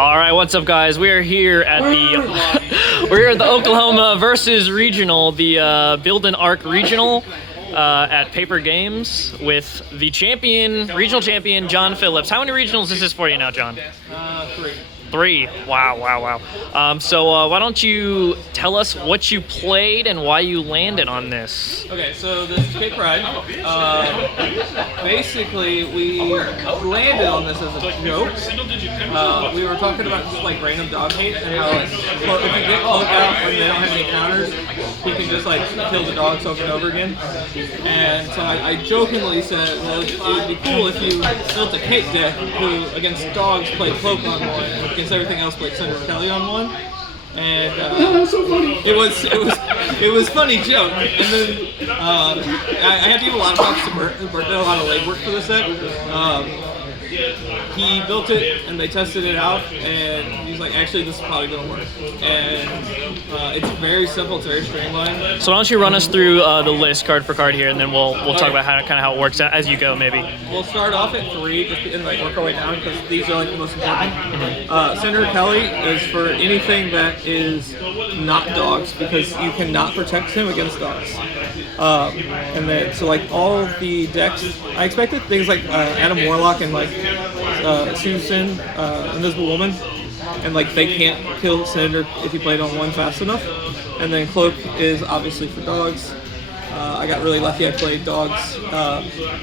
All right, what's up, guys? We are here at the Oklahoma versus regional, the Build an Arc regional at Paper Games with the regional champion, John Phillips. How many regionals is this for you now, John? 3. 3. Wow. So why don't you tell us what you played and why you landed on this? Okay, so this is Cape Pride. Basically, we landed on this as a joke. We were talking about just like random dog hate and how like, if you get cloaked out when they don't have any counters, you can just like kill the dogs over and over again. And so I jokingly said, well, it would be cool if you built a Cape deck who against dogs played cloak on one, and against everything else played Senator Kelly on one. And so funny. it was funny joke. And then I had to give a lot of props to Bert. Bert did a lot of legwork for the set. He built it and they tested it out, and he's like, actually, this is probably gonna work. And it's very simple. It's very streamlined. So why don't you run us through the list card for card here, and then we'll talk about how it works as you go, maybe. We'll start off at 3 just and like work our way down because these are like the most important. Senator Kelly is for anything that is not dogs because you cannot protect him against dogs. And then so like all the decks, I expected things like Adam Warlock and like Susan, Invisible Woman, and like they can't kill Senator if you played on one fast enough. And then Cloak is obviously for dogs. I got really lucky. I played dogs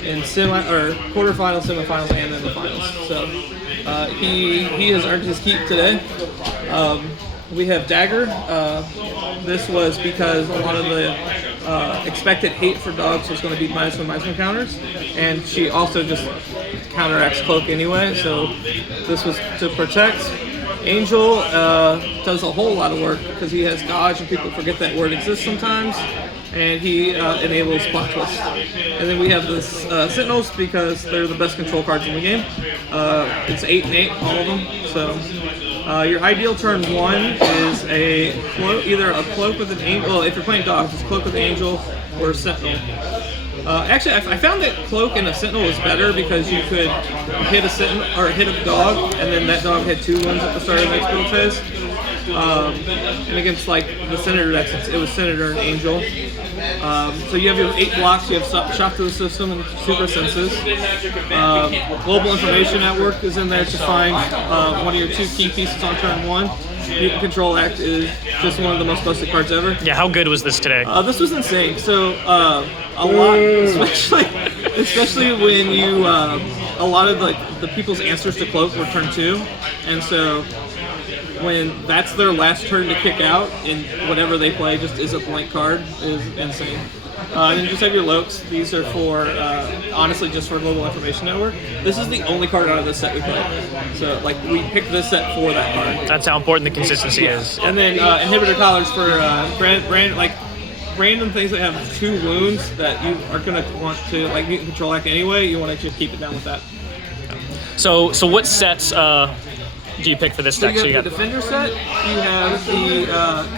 in quarterfinals, semifinals, and then the finals. So he has earned his keep today. We have Dagger. This was because a lot of the expected hate for dogs was going to be -1 counters, and she also just counteracts Cloak anyway, so this was to protect. Angel does a whole lot of work because he has dodge, and people forget that word exists sometimes, and he enables plot twist. And then we have this Sentinels because they're the best control cards in the game. It's 8 and 8, all of them, so your ideal turn 1 is either a Cloak with an Angel. Well, if you're playing dogs, it's Cloak with an Angel or a Sentinel. Actually, I found that Cloak and a Sentinel was better because you could hit a Sentinel or hit a dog, and then that dog had 2 wounds at the start of the next build phase. And against like the Senator decks, it was Senator and Angel. So you have your 8 blocks. You have Shock to the System and Super Senses. Global Information Network is in there to find one of your 2 key pieces on turn 1. Mutant Control Act is just one of the most busted cards ever. Yeah, how good was this today? This was insane. So a lot, especially when you a lot of the people's answers to Cloak were turn 2, and so when that's their last turn to kick out and whatever they play just is a blank card is insane. And you just have your Lokes. These are for, honestly, just for Global Information Network. This is the only card out of this set we play. So, like, we picked this set for that card. That's how important the consistency is. And then Inhibitor Collars for random things that have 2 wounds that you are going to want to, like, Mutant Control Act anyway. You want to just keep it down with that. So what sets do you pick for this deck? So you got the Defender set. You have the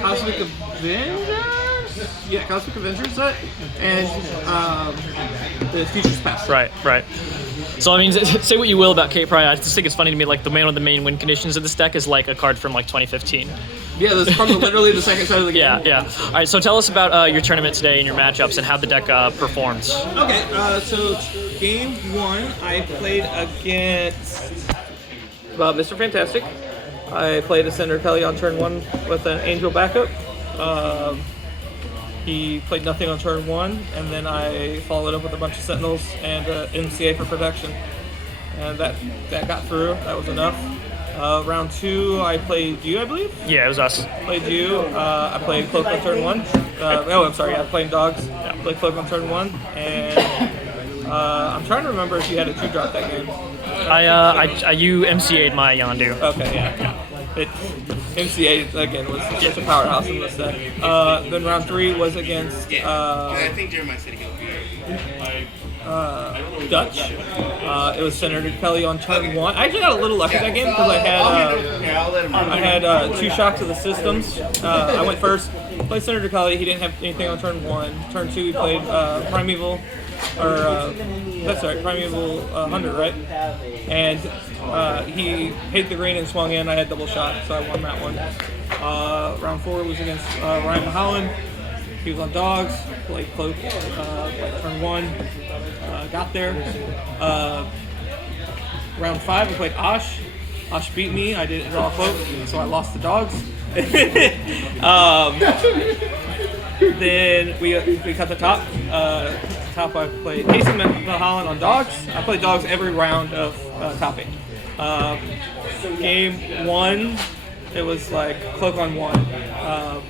Cosmic Avenger. Yeah, Cosmic Avenger set, and the Futures Past. Right. So I mean, say what you will about Cape Pride, I just think it's funny to me. Like one of the main win conditions of this deck is like a card from like 2015. Yeah, this is probably literally the second set of the game. Yeah. All right, so tell us about your tournament today and your matchups and how the deck performs. Okay, so game 1, I played against Mr. Fantastic. I played a Senator Kelly on turn 1 with an Angel backup. He played nothing on turn 1, and then I followed up with a bunch of Sentinels and MCA for protection. And that got through. That was enough. Round 2, I played you, I believe? Yeah, it was us. Played you. I played Cloak on turn 1. I'm sorry, I played Dogs. Yeah. Played Cloak on turn 1. And I'm trying to remember if you had a 2-drop that game. You MCA'd my Yondu. Okay, yeah. MCA again was just a powerhouse in this deck. Then round 3 was against I think Jeremiah said he'll be Dutch. It was Senator Kelly on turn 1. I actually got a little lucky that game because I had 2 shocks to the systems. I went first, played Senator Kelly. He didn't have anything on turn 1. Turn 2, he played Primeval. That's right, Primeval Hunter, right? And he hit the green and swung in. I had double shot, so I won that one. Round 4 was against Ryan Mahalan. He was on dogs, played cloak, like turn 1, got there. Round 5, I played Ash. Ash beat me. I didn't draw a cloak, so I lost the dogs. Then we cut the top. Top I played Casey Mulholland on dogs. I played dogs every round of topping. Game 1, it was like cloak on 1.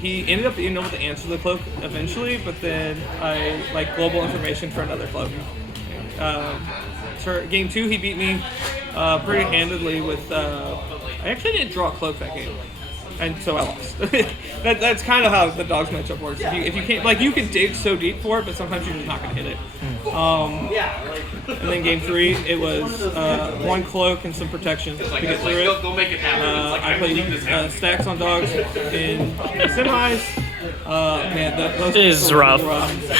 He ended up being able to answer the cloak eventually, but then I like global information for another cloak. For game 2, he beat me pretty handedly with. I actually didn't draw a cloak that game, and so I lost. That's kind of how the dogs matchup works. If you can't, like, you can dig so deep for it, but sometimes you're just not gonna hit it. And then game 3, it was 1 cloak and some protection to get through it. I played stacks on dogs in the semis. Man, those is rough.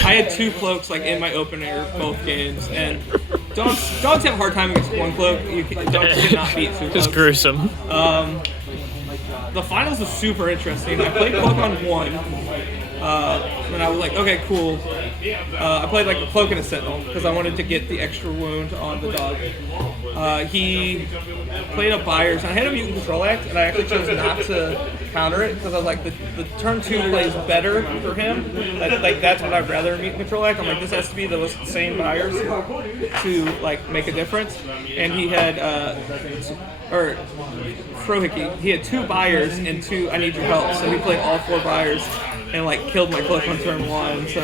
I had 2 cloaks like in my opener both games, and dogs have a hard time against 1 cloak. Dogs cannot beat 2 cloaks. It's gruesome. The finals was super interesting. I played cloak on 1, and I was like, okay, cool. I played like a cloak and a sentinel because I wanted to get the extra wound on the dog. He played a buyers, and I had a mutant control act, and I actually chose not to counter it because I was like, the turn 2 plays better for him. That's what I'd rather mutant control act. I'm like, this has to be the same buyers to like make a difference. And he had Frohickey. He had 2 buyers and 2 I need your help. So he played all 4 buyers and like killed my cloak on turn 1. So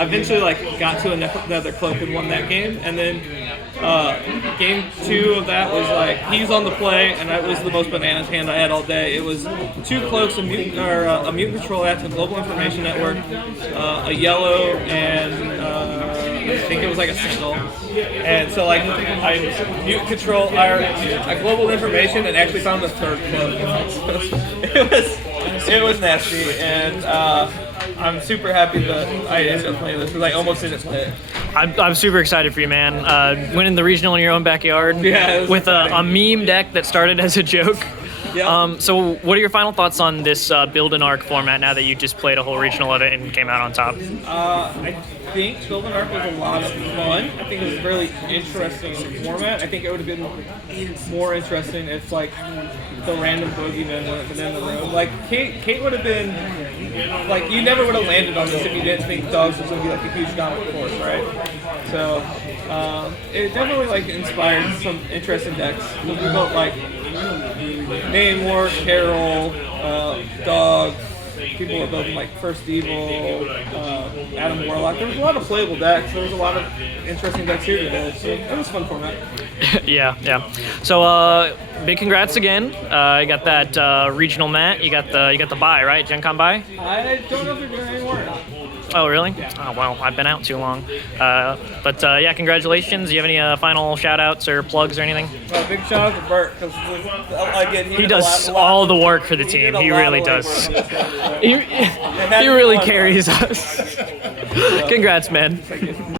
eventually like got to another cloak and won that game. And then game 2 of that was like he's on the play, and that was the most bananas hand I had all day. It was 2 cloaks, a mutant control act, a global information network, a yellow, and I think it was like a single. And so like I mutant control, I global information, and actually found the 3rd cloak. It was nasty, and I'm super happy that I ended up playing this because I almost didn't play it. I'm super excited for you, man. Winning the regional in your own backyard with a meme deck that started as a joke. Yeah. So what are your final thoughts on this build and arc format now that you just played a whole regional of it and came out on top? I think build and arc was a lot of fun. I think it was a really interesting format. I think it would have been more interesting if like the random boogeymen weren't in the room. Like Kate would have been like, you never would have landed on this if you didn't think dogs was going to be like a huge dominant force, right? So it definitely like inspired some interesting decks. We built like Namor, Carol, Dog. People were building like First Evil, Adam Warlock. There was a lot of playable decks. There was a lot of interesting decks here today. So it was a fun format. Yeah. So big congrats again. You got that regional mat. You got the bye, right? Gen Con bye? I don't know if they're doing it anymore. Oh, really? Oh, well, I've been out too long. But yeah, congratulations. Do you have any final shout-outs or plugs or anything? Big shout out to Bert, because again, he does all the work for the team. He really does. He really carries us. Congrats, man.